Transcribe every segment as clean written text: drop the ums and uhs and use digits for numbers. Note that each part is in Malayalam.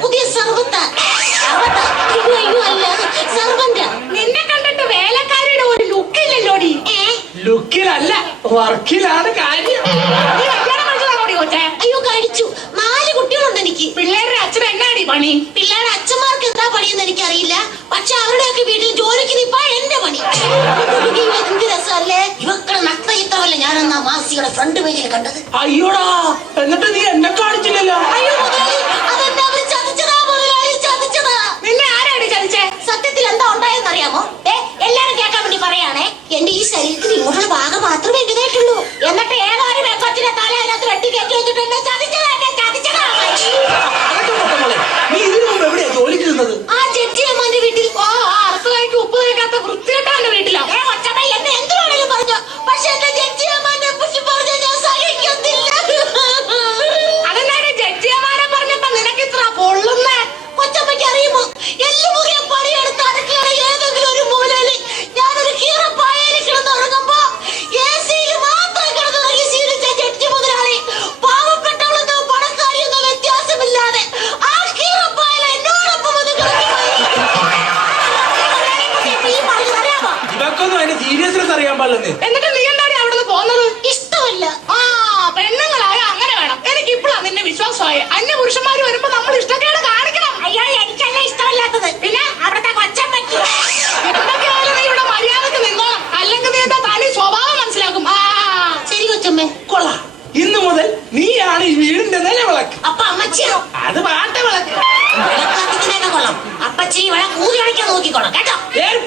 പുതിയ സർവത്ത അല്ല സർവന്റ. നിന്നെ കണ്ടിട്ട് വേലക്കാരിയുടെ ഒരു ലുക്കില്ലല്ലോടി. ലുക്കിലല്ല, വർക്കിലാണ് കാര്യം. നീ കല്യാണം കഴിച്ചതാണോടി കൊച്ചേ? അയ്യോ കഴിച്ചു. 4 കുട്ടികളുണ്ട് എനിക്ക്. പിള്ളേരുടെ അച്ഛൻ എന്നാടി പണി? പിള്ളേരുടെ അച്ഛന്മാർക്ക് എന്താ പണിയെന്ന് എനിക്കറിയില്ല. പക്ഷെ അവരുടെയൊക്കെ വീട്ടിൽ ജോലിക്ക് നിപ്പാ എന്റെ പണി. എന്ത് രസമല്ലേ? ഇവക്കളെ നഗ്നചിത്രമല്ലേ ഞാനെന്നാ മാസിയുടെ ഫ്രണ്ട് പേജിൽ കണ്ടത്. അയ്യോടാ, എന്നിട്ട് നീ എന്നെ കാണിച്ചില്ലല്ലോ. അയ്യോ മുതലാളി, അതെന്താ അവര് ചതിച്ചതാ മുതലാളി, ചതിച്ചതാ. നിന്നെ ആരാടി ചതിച്ചേ? സത്യത്തിൽ എന്താ ഉണ്ടായെന്ന് അറിയാമോ? എല്ലാരും കേൾക്കാൻ വേണ്ടി പറയാണേ. എന്റെ ഈ ശരീരത്തിന് ഇങ്ങോട്ടുള്ള ഭാഗം മാത്രമേ എഴുതായിട്ടുള്ളൂ. എന്നിട്ട് ഏതാനും കൊച്ചിനെ തല അതിനകത്ത് വെട്ടി കയറ്റി വെച്ചിട്ട് എന്നെ ചതിച്ചതാ, എന്നെ ചതിച്ചതാ. നീ ഇതിനു മുമ്പ് എവിടെയാ ജോലിക്ക് നിന്നത്? ആ ജഡ്ജി അമ്മാന്റെ വീട്ടിൽ. അറുത്തുകായ്ക്ക് ഉപ്പ് കഴിക്കാത്ത വൃത്തികെട്ടവന്റെ വീട്ടിലാ. എന്നെ എന്ത് വേണേലും പറഞ്ഞു. പക്ഷെ എന്റെ ജഡ്ജി അമ്മാനെ കുറിച്ച് പറഞ്ഞാൽ ഞാൻ സഹിക്കത്തില്ല. അതെന്നാടി ജഡ്ജിയമാരെ പറഞ്ഞപ്പോ നിനക്ക് ഇത്ര പൊള്ളുന്നേ? കൊച്ചമ്മയ്ക്ക് അറിയുമോ, എല്ലുമുറിയ പണിയെടുത്ത് അടുക്കള ഏതെങ്കിലും ഒരു മൂലയിൽ ഞാനൊരു കീറപ്പായയിൽ കിടന്നുറങ്ങുമ്പോ AC-യിൽ മാത്രം കിടന്നുറങ്ങി ശീലിച്ച ജഡ്ജി മുതലാളി പാവപ്പെട്ടവളെന്നോ പണക്കാരിയെന്നോ വ്യത്യാസമില്ലാതെ ആ കീറപ്പായൽ എന്നോടൊപ്പം വന്ന് അറിയാമോ? ഇവക്കൊന്നും അതിന്റെ സീരിയസ്നെസ് അറിയാൻ പാടില്ലെന്ന്. എന്നിട്ട് നീ എന്താടി അവിടെ നിന്ന് പോന്നത്? ഇഷ്ടമല്ല. പെണ്ണുങ്ങളായ അങ്ങനെ വേണം. എനിക്ക് ഇപ്പോഴാ നിന്നെ വിശ്വാസമായി. അന്യ പുരുഷന്മാര് വരുമ്പോ നമ്മൾ ഇഷ്ടക്കേട് കാണിക്കണം. അയ്യോ, എനിക്കല്ല ഇഷ്ടമല്ലാത്തത്. പിന്നെ അവിടുത്തെ കൊച്ചമ്മയ്ക്ക്. എന്തൊക്കെയായാലും നീ ഇവിടെ മര്യാദക്ക് നിന്നോണം. അല്ലെങ്കിൽ നീ എന്താ തനി സ്വഭാവം മനസ്സിലാക്കും. ശരി കൊച്ചമ്മേ. കൊള്ളാം, ഇന്നു മുതൽ നീയാണ് ഈ വീടിന്റെ നിലവിളക്ക്. അപ്പൊ അമ്മച്ചിയോ? അത് പാട്ട വിളക്ക്. വിളക്കാത്തിനൊക്കെ കൊള്ളാം. അപ്പച്ചി ഇവിടെ കൂതി കളിക്കാൻ നോക്കിക്കോണം കേട്ടോ.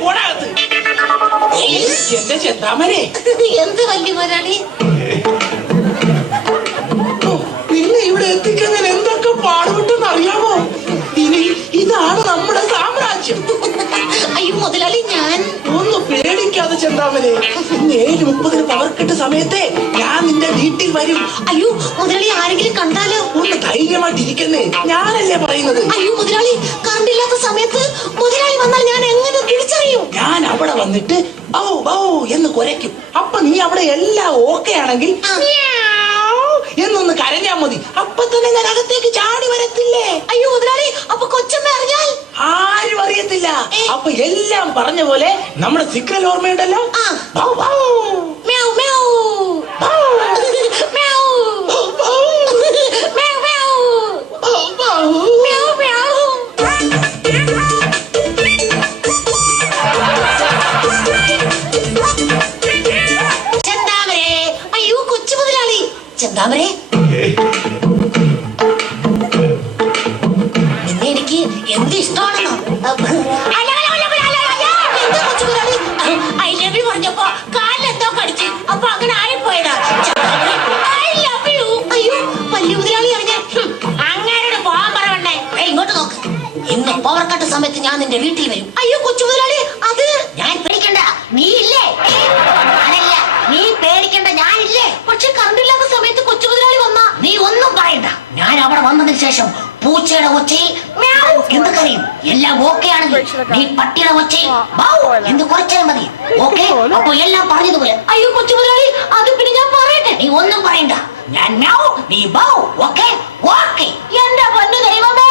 പോടാകത്ത്. എന്റെ ചെന്താമരെ, എന്ത് വലിയ മുതലാളി. നിന്നെ ഇവിടെ എത്തിക്കാൻ ഞാൻ എന്തൊക്കെ പാടുപെട്ടെന്ന് അറിയാമോ? ഇനി ഇതാണ് നമ്മുടെ സാമ്രാജ്യം. അയ്യോ മുതലാളി, ഞാൻ ഒന്ന് പേടിക്കാതെ ചെന്താമരെ. ഇന്ന് 7:30 പവർ കെട്ട് സമയത്തെ ഞാൻ നിന്റെ വീട്ടിൽ വരും. അയ്യോ മുതലാളി, ആരെങ്കിലും കണ്ടാലോ? ഒന്ന് ധൈര്യമായിട്ടിരിക്കുന്നേ, ഞാനല്ലേ പറയുന്നത്. അയ്യോ മുതലാളി, കറണ്ടില്ലാത്ത സമയത്ത് മുതലാളി വന്നാൽ ഞാൻ എങ്ങനെ തിരിച്ചറിയും? ഞാൻ അവിടെ വന്നിട്ട് ഔ ഔ എന്ന് കുരയ്ക്കും. അപ്പൊ നീ അവിടെ എല്ലാം ഓക്കെ ആണെങ്കിൽ എന്നൊന്ന് കരഞ്ഞാ മതി. അപ്പൊ തന്നെ ഞാൻ അകത്തേക്ക് ചാടി വരത്തില്ലേ? അയ്യോ മുതലാളി, അപ്പൊ കൊച്ചമ്മ അറിഞ്ഞാൽ? ആരും അറിയത്തില്ല. അപ്പൊ എല്ലാം പറഞ്ഞ പോലെ നമ്മുടെ സിഗ്നൽ ഓർമ്മയുണ്ടല്ലോ. ഔ, ഔ. മ്യാവ് മ്യാവ്. മ്യാവ്. മ്യാവ് മ്യാവ്. മ്യാവ് മ്യാവ്. ചെന്താമരേ. അയ്യോ കൊച്ചു മുതലാളി. ചെന്താമരേ, നിന്നെ എനിക്ക് എന്ത് ഇഷ്ടമാണെന്നോ? എന്താ കൊച്ചു മുതലാളി? ഐ ലവ് യു പറഞ്ഞപ്പോ കാലിലെന്തോ കടിച്ച്. അപ്പൊ അങ്ങനെ ആയിപ്പോയതാ. I love you. അയ്യോ വലിയ മുതലാളി അറിഞ്ഞാൽ അങ്ങാരോട് പോകാൻ പറവണ്ടേ. ഇങ്ങോട്ട് നോക്ക്. ഇന്ന് പവർ കട്ട് സമയത്ത് ഞാൻ നിന്റെ വീട്ടിൽ വരും. അയ്യോ കൊച്ചു മുതലാളി, അത് ഞാൻ പേടിക്കണ്ട. നീ ഇല്ലേ? അതല്ല, നീ പേടിക്കണ്ട, ഞാനില്ലേ? പക്ഷെ കറണ്ടില്ലാത്ത സമയത്ത് കൊച്ചു മുതലാളി വന്നാ നീ ഒന്നും പറയണ്ട. ഞാൻ അവിടെ വന്നതിന് ശേഷം പൂച്ചയുടെ ഒച്ചയിൽ മ്യാവ് എന്ന് കരയും. എല്ലാം ഓക്കെ ആണെങ്കിൽ നീ പട്ടിയുടെ ഒച്ചയിൽ ബൗ എന്ന് കുറച്ചാൽ മതി. ഓക്കെ? അപ്പൊ എല്ലാം പറഞ്ഞതുപോലെ. അയ്യോ കൊച്ചു മുതലാളി, അത് പിന്നെ ഞാൻ പറയട്ടെ. നീ ഒന്നും പറയണ്ട. ഞാൻ മ്യാവ്, നീ ബൗ. ഓക്കെ? ഓക്കെ. എന്റെ പൊന്നു ദൈവമേ.